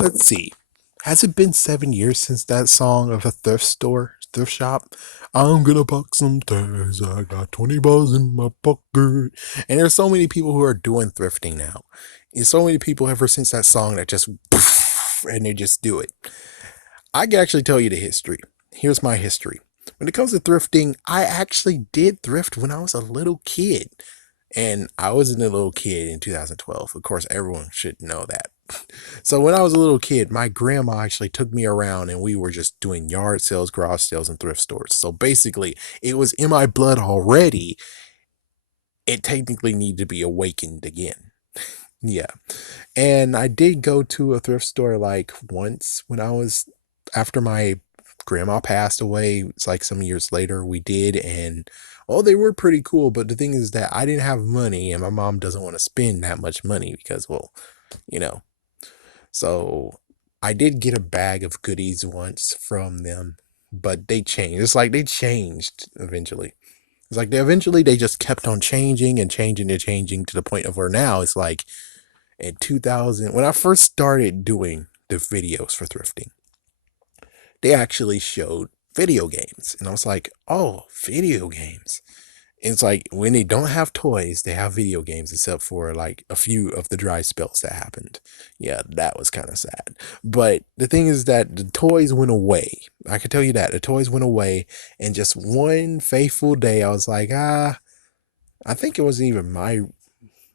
Let's see. Has it been 7 years since that song of a thrift shop? I'm gonna buck some ties. I got 20 balls in my pocket. And there's so many people who are doing thrifting now. There's so many people ever since that song that just poof, and they just do it. I can actually tell you the history. Here's my history. When it comes to thrifting, I actually did thrift when I was a little kid. And I wasn't a little kid in 2012. Of course, everyone should know that. So when I was a little kid, my grandma actually took me around and we were just doing yard sales, garage sales, and thrift stores. So basically, it was in my blood already. It technically needed to be awakened again. Yeah. And I did go to a thrift store like once when I was after my grandma passed away. It's like some years later we did, and oh, they were pretty cool. But the thing is that I didn't have money, and my mom doesn't want to spend that much money because, well, you know. So I did get a bag of goodies once from them, but they changed. It's like they changed eventually. It's like they just kept on changing and changing and changing to the point of where now it's like in 2000 when I first started doing the videos for thrifting, they actually showed video games, and I was like, oh, video games. It's like when they don't have toys, they have video games, except for like a few of the dry spells that happened. Yeah, that was kind of sad. But the thing is that the toys went away. I can tell you that the toys went away, and just one faithful day, I was like, I think it wasn't even my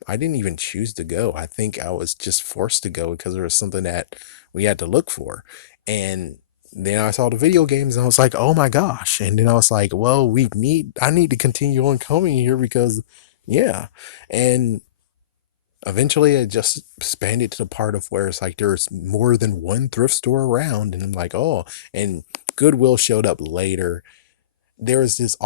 I didn't even choose to go. I think I was just forced to go because there was something that we had to look for. And then I saw the video games and I was like, oh my gosh. And then I was like, well, I need to continue on coming here because, yeah. And eventually it just expanded to the part of where it's like there's more than one thrift store around. And I'm like, oh, and Goodwill showed up later. There was this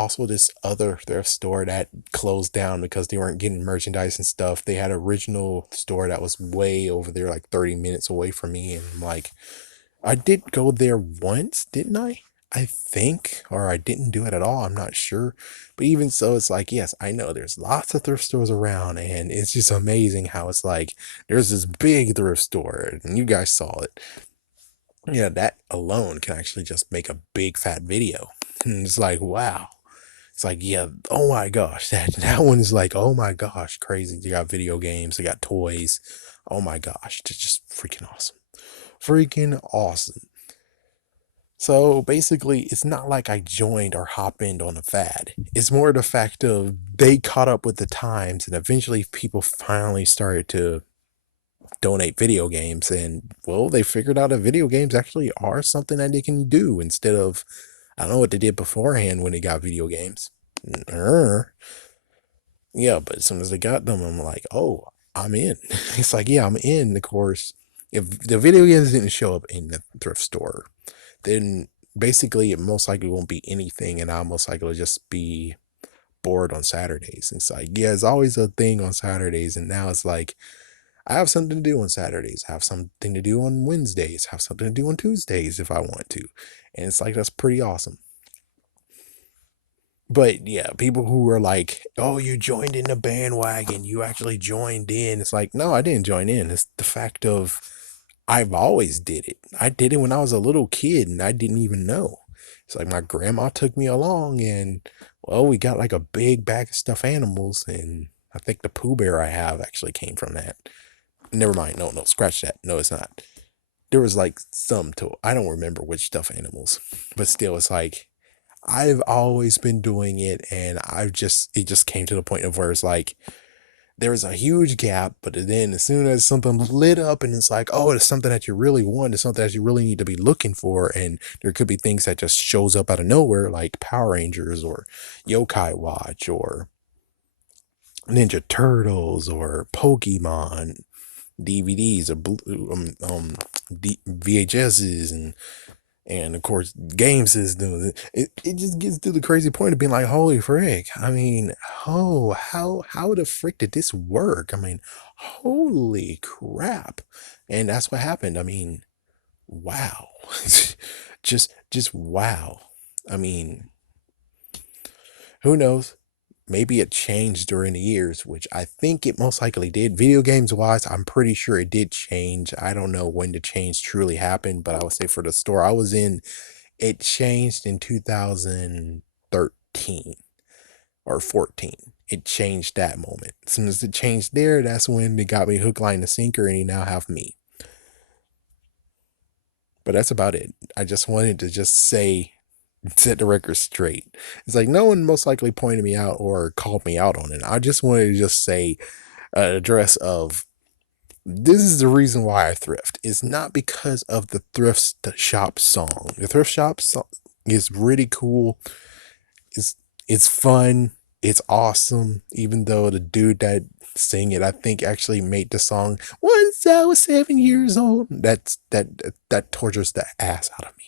other thrift store that closed down because they weren't getting merchandise and stuff. They had an original store that was way over there, like 30 minutes away from me. And I'm like, I did go there once, didn't I? I think, or I didn't do it at all. I'm not sure. But even so, it's like, yes, I know there's lots of thrift stores around, and it's just amazing how it's like there's this big thrift store, and you guys saw it. Yeah, that alone can actually just make a big fat video. And it's like, wow. It's like, yeah, oh my gosh, that one's like, oh my gosh, crazy. They got video games, they got toys. Oh my gosh, it's just freaking awesome. Freaking awesome. So basically, it's not like I joined or hop in on a fad. It's more the fact of they caught up with the times, and eventually people finally started to donate video games, and well, they figured out that video games actually are something that they can do instead of I don't know what they did beforehand when they got video games. Yeah, but as soon as they got them, I'm like, oh, I'm in. It's like, yeah, I'm in. Of course, if the video games didn't show up in the thrift store, then basically it most likely won't be anything, and I'll most likely just be bored on Saturdays. It's like, yeah, it's always a thing on Saturdays, and now it's like I have something to do on Saturdays, I have something to do on Wednesdays, I have something to do on Tuesdays if I want to, and it's like that's pretty awesome. But yeah, people who are like, oh, you joined in the bandwagon, you actually joined in. It's like, no, I didn't join in. It's the fact of I've always did it. I did it when I was a little kid and I didn't even know. It's like my grandma took me along and well, we got like a big bag of stuffed animals, and I think the Pooh Bear I have actually came from that. Never mind. No, no, scratch that. No, it's not. There was like some to I don't remember which stuffed animals, but still it's like I've always been doing it, and it just came to the point of where it's like there was a huge gap, but then as soon as something lit up and it's like, oh, it's something that you really want, it's something that you really need to be looking for, and there could be things that just shows up out of nowhere, like Power Rangers or Yokai Watch or Ninja Turtles or Pokemon DVDs or VHSs and of course game systems. It just gets to the crazy point of being like, holy frick, I mean, oh, how the frick did this work? I mean, holy crap. And that's what happened. I mean, wow. Just wow. I mean, who knows? maybe it changed during the years, which I think it most likely did. Video games wise, I'm pretty sure it did change. I don't know when the change truly happened, but I would say for the store I was in, it changed in 2013 or 14. It changed that moment. As soon as it changed there, that's when they got me hook, line, and sinker, and you now have me. But that's about it. I just wanted to just say, set the record straight. It's like no one most likely pointed me out or called me out on it. I just wanted to just say an address of this is the reason why I thrift. It's not because of the thrift shop song. The thrift shop song is really cool. It's it's fun. It's awesome. Even though the dude that sing it, I think actually made the song once I was 7 years old. That tortures the ass out of me.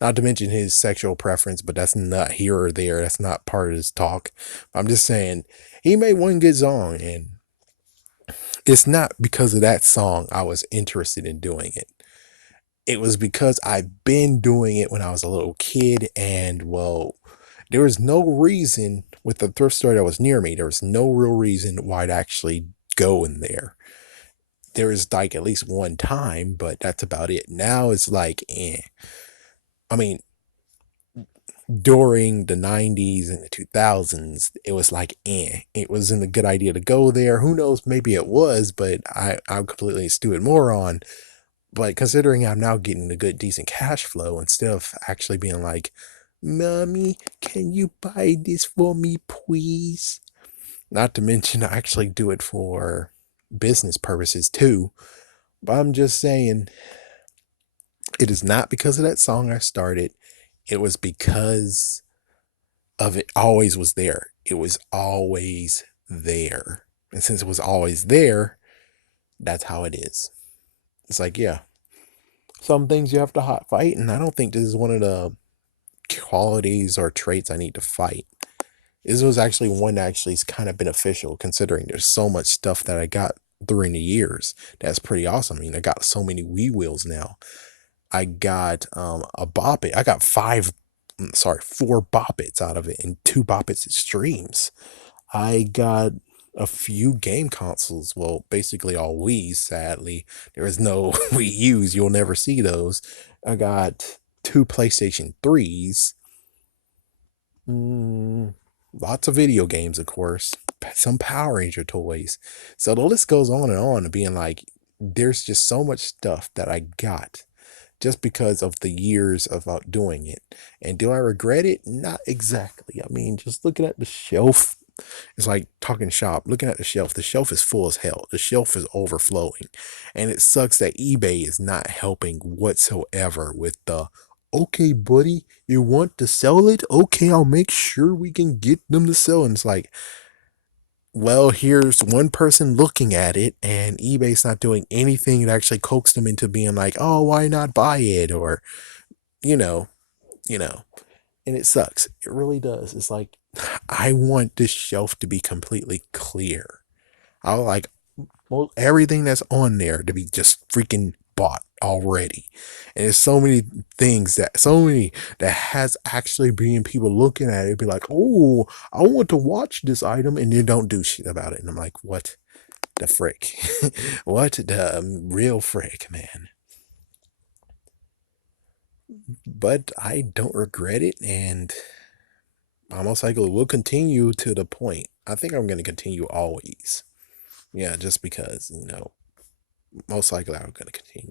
Not to mention his sexual preference, but that's not here or there. That's not part of his talk. I'm just saying he made one good song, and it's not because of that song I was interested in doing it. It was because I've been doing it when I was a little kid, and well, there was no reason with the thrift store that was near me. There was no real reason why I'd actually go in there. There was like at least one time, but that's about it. Now it's like, eh. I mean, during the 90s and the 2000s, it was like, eh. It wasn't a good idea to go there. Who knows? Maybe it was, but I'm completely a stupid moron. But considering I'm now getting a good, decent cash flow, instead of actually being like, Mommy, can you buy this for me, please? Not to mention, I actually do it for business purposes too. But I'm just saying, it is not because of that song I started. It was because of it always was there. It was always there. And since it was always there, that's how it is. It's like, yeah, some things you have to hot fight, and I don't think this is one of the qualities or traits I need to fight. This was actually one that actually is kind of beneficial considering there's so much stuff that I got during the years. That's pretty awesome. I mean, I got so many Wii wheels now. I got a Bop It. I got four Bop Its out of it and two Bop Its streams. I got a few game consoles. Well, basically all Wii's, sadly. There is no Wii U's. You'll never see those. I got two PlayStation 3s. Lots of video games, of course. Some Power Ranger toys. So the list goes on of being like, there's just so much stuff that I got just because of the years of doing it. And do I regret it? Not exactly. I mean, just looking at the shelf, it's like talking shop. Looking at the shelf is full as hell. The shelf is overflowing. And it sucks that eBay is not helping whatsoever with the, okay, buddy, you want to sell it? Okay, I'll make sure we can get them to sell. And it's like, well, here's one person looking at it, and eBay's not doing anything to actually coax them into being like, oh, why not buy it? Or, you know, you know, and it sucks. It really does. It's like, I want this shelf to be completely clear. I like everything that's on there to be just freaking bought already. And there's so many that has actually been people looking at it, be like, oh, I want to watch this item, and they don't do shit about it. And I'm like, what the frick? What the real frick, man? But I don't regret it, and I most likely will continue to the point. I think I'm going to continue always. Yeah, just because, most likely I'm going to continue.